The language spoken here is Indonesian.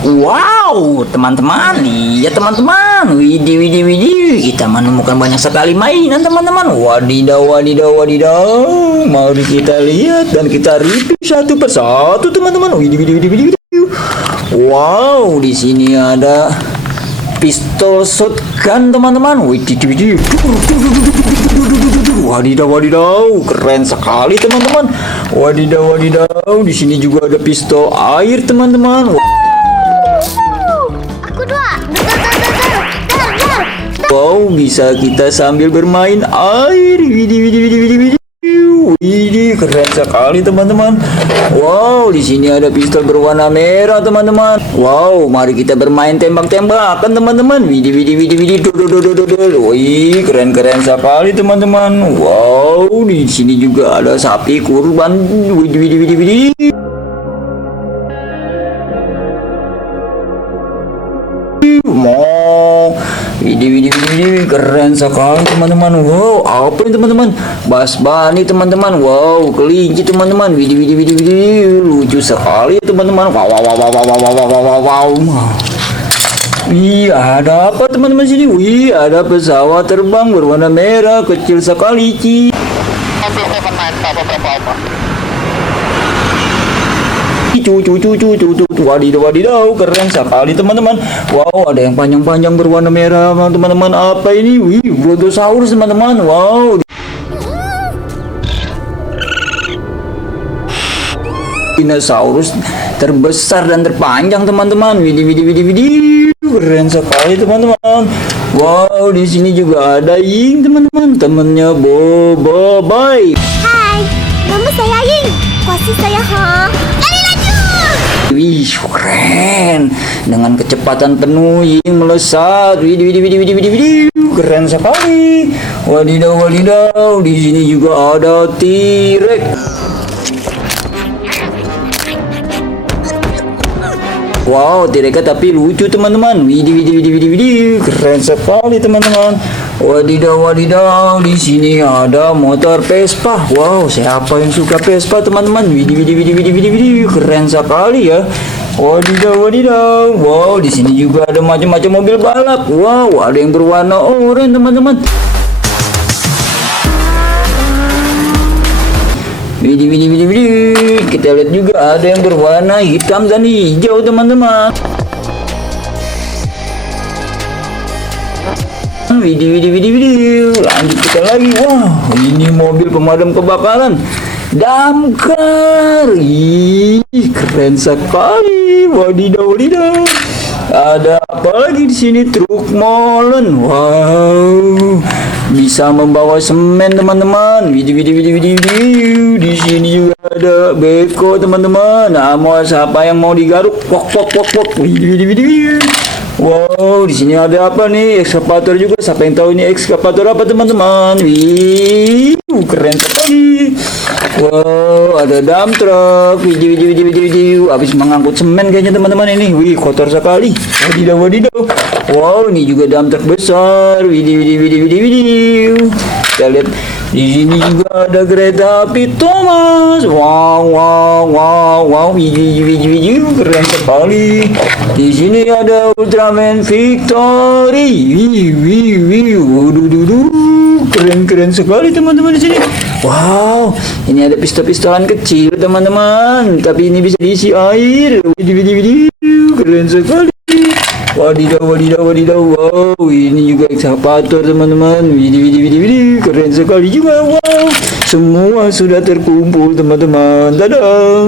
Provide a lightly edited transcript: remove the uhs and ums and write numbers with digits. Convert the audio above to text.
Wow, teman-teman, lihat teman-teman, widih, widih, widih, kita menemukan banyak sekali mainan teman-teman. Wadidaw, wadidaw, wadidaw. Mari kita lihat dan kita review satu persatu teman-teman. Widih, widih, widih, widih, widih. Wow, di sini ada pistol shotgun teman-teman. Widih, widih, widih. Wadidaw, wadidaw, keren sekali teman-teman. Wadidaw, wadidaw, di sini juga ada pistol air teman-teman. Wow, bisa kita sambil bermain air. Widih, widih, widih, widih, widih. Widih, keren sekali teman-teman. Wow, di sini ada pistol berwarna merah teman-teman. Wow, mari kita bermain tembak-tembakan teman-teman. Widih, widih, widih, widih. Wih, keren-keren sekali teman-teman. Wow, di sini juga ada sapi kurban. Widih, widih, widih, widih. Widih, widih, widih, keren sekali teman-teman. Wow, apa ini teman-teman? Bas Bunny teman-teman. Wow, kelinci teman-teman. Widih, widih, widih, widih, lucu sekali teman-teman. Wow, wow, wow, wow, wow, wow, wow, wow, wow. Wih, ada apa teman-teman sini? Wih, ada pesawat terbang berwarna merah kecil sekali. Wadidaw, wadidaw, keren sekali teman-teman. Wow, ada yang panjang-panjang berwarna merah teman-teman. Apa ini? Wih, brontosaurus teman-teman. Wow, dinosaurus terbesar dan terpanjang teman-teman. Widih, widih, widih, widih, keren sekali teman-teman. Wow, di sini juga ada Ying teman-teman, temennya Bobo Boy. Hai, nama saya Ying. Kuasih saya Wih, keren. Dengan kecepatan penuh Ying melesat. Widih, widih, widih, widih, widih, widih. Keren sekali. Wadidaw, wadidaw. Di sini juga ada T-Rex. Wow, T-Rex tapi lucu teman-teman. Widih, widih, widih, widih, widih. Keren sekali teman-teman. Wadidaw, wadidaw. Di sini ada motor Vespa. Wow, siapa yang suka Vespa teman-teman? Widih, widih, widih, widih, widih, widih. Keren sekali ya. Wadidaw, wadidaw. Wow, di sini juga ada macam-macam mobil balap. Wow, ada yang berwarna oranye teman-teman. Widih, widih, widih, widih. Kita lihat juga ada yang berwarna hitam dan hijau teman-teman. Widih, widih, widih, widih. Lanjut kita lagi. Wow, ini mobil pemadam kebakaran. Damkar. Ih, keren sekali. Wadidaw, wadidaw. Ada apa lagi di sini? Truk molen. Wow, bisa membawa semen teman-teman. Widih, widih, widih, widih, widih. Di sini juga ada beko teman-teman. Nah, mau siapa yang mau digaruk? Pok, pok, pok, pok. Widih, widih, widih, widih. Wow, di sini ada apa nih? Ekskavator juga. Siapa yang tahu ini ekskavator apa teman-teman? Wih, keren sekali. Wow, ada dump truck. Widih, widih, widih, widih, widih. Habis mengangkut semen kayaknya teman-teman ini. Wih, kotor sekali. Wadidaw, wadidaw. Wow, ini juga dump truck besar. Widih, widih, widih, widih, widih. Kita lihat di sini juga ada kereta api Thomas. Wow, wow, wow, wow. Widih, widih, widih, keren sekali. Di sini ada Ultraman Victory. Wih, wih, wih. Waduh, keren-keren sekali teman-teman di sini. Wow, ini ada pistol-pistolan kecil teman-teman, tapi ini bisa diisi air. Widih, widih, widih, keren sekali. Wadidaw, wadidaw, wadidaw. Wow, ini juga ekskavator teman-teman. Widih, widih, widih, widih, keren sekali juga. Wow, semua sudah terkumpul teman-teman. Dadah.